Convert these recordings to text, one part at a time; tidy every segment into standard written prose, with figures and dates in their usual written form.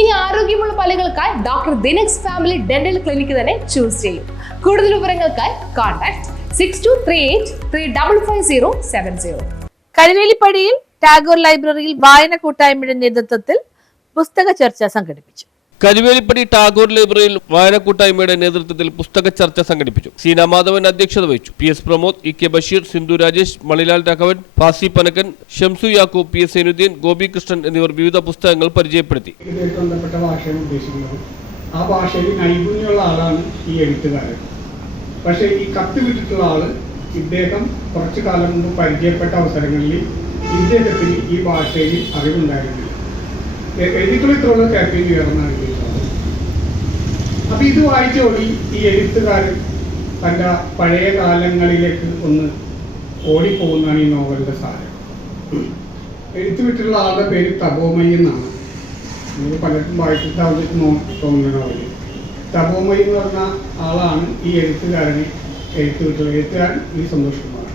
ഇനി ആരോഗ്യമുള്ള പല്ലുകൾക്കായി doctor ദിനക്സ് family dental clinic തന്നെ ചൂസ് ചെയ്യും. കൂടുതൽ വിവരങ്ങൾക്കായി കോൺടാക്ട് 6238355070. കരുവേലിപ്പടിയിൽ ടാഗോർ ലൈബ്രറിയിൽ വായന കൂട്ടായ്മയുടെ നേതൃത്വത്തിൽ പുസ്തക ചർച്ച സംഘടിപ്പിച്ചു. കരുവേലിപ്പടി ടാഗോർ ലൈബ്രറിയിൽ വായന കൂട്ടായ്മയുടെ നേതൃത്വത്തിൽ പുസ്തക ചർച്ച സംഘടിപ്പിച്ചു. സീന മാധവൻ അധ്യക്ഷത വഹിച്ചു. PS Pramod, EK Basheer, Sindhu Rajesh, Manilal Raghavan, ഫാസി Panakkan, Shamsu Yakub, PS Zainuddin, Gopi Krishnan എന്നിവർ വിവിധ പുസ്തകങ്ങൾ പരിചയപ്പെടുത്തി. ബന്ധപ്പെട്ട ഭാഷയാണ് ഉദ്ദേശിക്കുന്നത്. ആ ഭാഷയിൽ നൈപുണ്യമുള്ള ആളാണ് ഈ എഴുത്തുകാരൻ. പക്ഷേ ഈ കത്ത് വിട്ടിട്ടുള്ള ആള് ഇദ്ദേഹം കുറച്ചു കാലം മുമ്പ് പരിചയപ്പെട്ട അവസരങ്ങളിൽ ഇദ്ദേഹത്തിന് ഈ ഭാഷയിൽ അറിവുണ്ടായിരുന്നില്ല. എഴുതിയിട്ടുള്ള ഇത്രയുള്ള ഹാപ്പി ന്യൂ ഇയർ എന്നാണ് എഴുതിയിട്ടുള്ളത്. അപ്പൊ ഇത് വായിച്ചോടി ഈ എഴുത്തുകാരൻ തൻ്റെ പഴയ കാലങ്ങളിലേക്ക് ഒന്ന് ഓടിപ്പോകുന്നതാണ് ഈ നോവലിന്റെ സാരം. എഴുത്തുവിട്ടുള്ള ആളുടെ പേര് തപോമയി എന്നാണ്. നിങ്ങൾ പലർക്കും വായിച്ചിട്ട് തോന്നുന്ന നോവല്. തപോമയി എന്ന് പറഞ്ഞ ആളാണ് ഈ എഴുത്തുകാരന് എഴുത്തുകാരൻ ഈ സന്തോഷകുമാർ.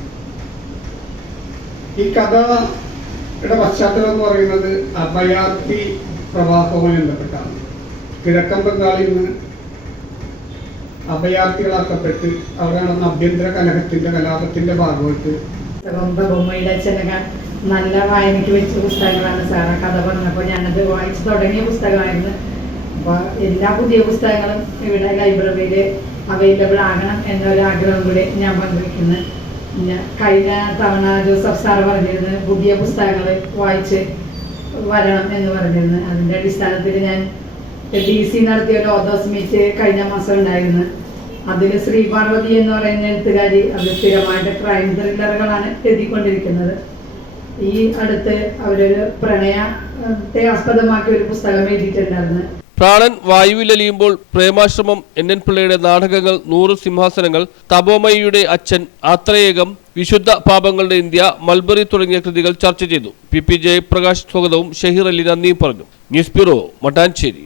ഈ കഥയുടെ പശ്ചാത്തലം എന്ന് പറയുന്നത് അഭയാർത്ഥി പ്രവാഹവുമായി ബന്ധപ്പെട്ടാണ്. കിഴക്കൻ ബംഗാളിൽ നിന്ന് അഭയാർത്ഥികളാക്കപ്പെട്ട് അവിടെ നടന്ന ആഭ്യന്തര കലാപത്തിന്റെ ഭാഗമായിട്ട് ബൊമ്മയുടെ അച്ഛനൊക്കെ നല്ല വായനയ്ക്ക് വെച്ച പുസ്തകങ്ങളാണ് സാറ് കഥ പറഞ്ഞപ്പോൾ ഞാനത് വായിച്ചു തുടങ്ങിയ പുസ്തകമായിരുന്നു. അപ്പോൾ എല്ലാ പുതിയ പുസ്തകങ്ങളും ഇവിടെ ലൈബ്രറിയിൽ അവൈലബിൾ ആകണം എന്നൊരാഗ്രഹം കൂടി ഞാൻ പങ്കുവയ്ക്കുന്നു. കഴിഞ്ഞ തവണ ജോസഫ് സാറ് പറഞ്ഞിരുന്നു പുതിയ പുസ്തകങ്ങൾ വായിച്ച് വരണം എന്ന് പറഞ്ഞിരുന്നു. അതിൻ്റെ അടിസ്ഥാനത്തിൽ ഞാൻ DC നടത്തിയ ഒരു ഓതേഴ്സ് മീറ്റ് കഴിഞ്ഞ മാസം ഉണ്ടായിരുന്നു. അതിൽ ശ്രീപാർവതി എന്ന് പറയുന്ന എഴുത്തുകാരി അത് സ്ഥിരമായിട്ട് ക്രൈം ത്രില്ലറുകളാണ് എഴുതിക്കൊണ്ടിരിക്കുന്നത്. ഈ അടുത്ത് അവരൊരു പ്രണയത്തെ ആസ്പദമാക്കിയ ഒരു പുസ്തകം എഴുതിയിട്ടുണ്ടായിരുന്നു. പ്രാണൻ വായുവിലലിയുമ്പോൾ, പ്രേമാശ്രമം, NN പിള്ളയുടെ നാടകങ്ങൾ, 100 സിംഹാസനങ്ങൾ, തപോമയിയുടെ അച്ഛൻ, ആത്രേയകം, വിശുദ്ധ പാപങ്ങളുടെ ഇന്ത്യ, മൽബറി തുടങ്ങിയ കൃതികൾ ചർച്ച ചെയ്തു. PP ജയപ്രകാശ് സ്വാഗതവും ഷഹീർ അലി നന്ദിയും പറഞ്ഞു. News bureau, Mattancherry.